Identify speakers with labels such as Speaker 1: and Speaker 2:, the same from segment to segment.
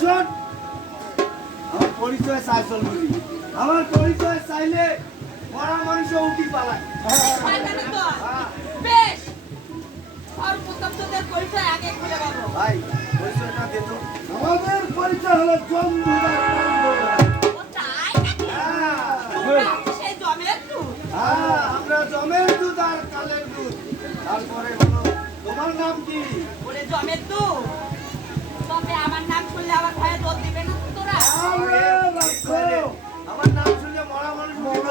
Speaker 1: শোন। আমার পরিচয় চাই চল আমার পরিচয় চাইলে মরা মানুষ উঠি হ্যাঁ।
Speaker 2: আমাদের পরিচয় হলো
Speaker 1: হ্যাঁ। হ্যাঁ, আমরা জমের দুধ আর কালের দুধ। তারপরে বলো তোমার নাম কি?
Speaker 3: জমের দুধ। তবে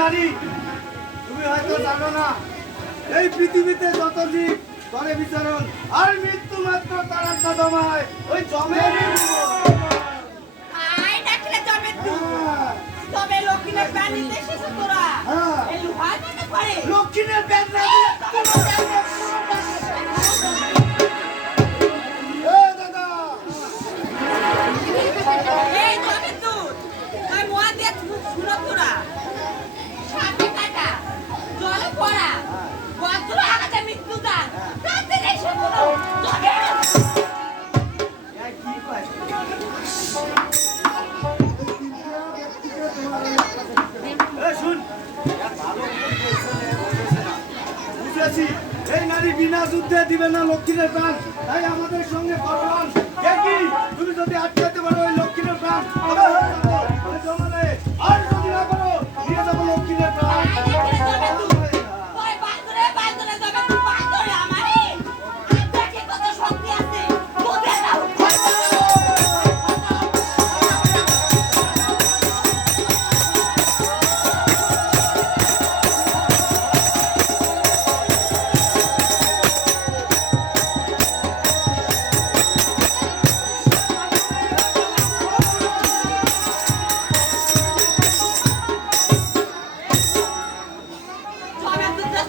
Speaker 1: নারী তুমি হয়তো জানো না এই পৃথিবীতে যত জীব করে বিচারণ আর মৃত্যু মাত্র তার আত্মা
Speaker 3: জমায় ওই জমের
Speaker 2: হ্যাঁ।
Speaker 1: লক্ষ্মীর ব্যাগ যুদ্ধে দিবে না লক্ষ্মীদের তাই আমাদের সঙ্গে করবান তুমি যদি আটকাতে পারো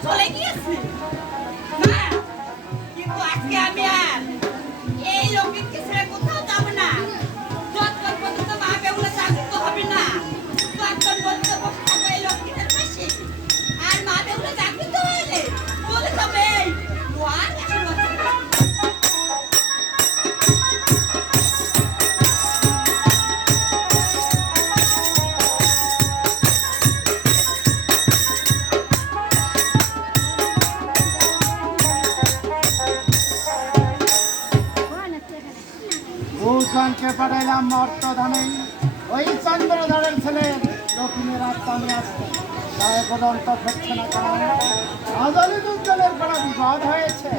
Speaker 3: coleguinhas? Ah, assim. que quase que é a minha.
Speaker 2: ভগবানকে পাঠাইলাম মর্তধানে ওই চন্দ্রধরের ছেলে লক্ষ্মীর আত্মানি আসতে সাহেব অনন্ত হচ্ছে না কারণ অজলি বড় বিপদ হয়েছে।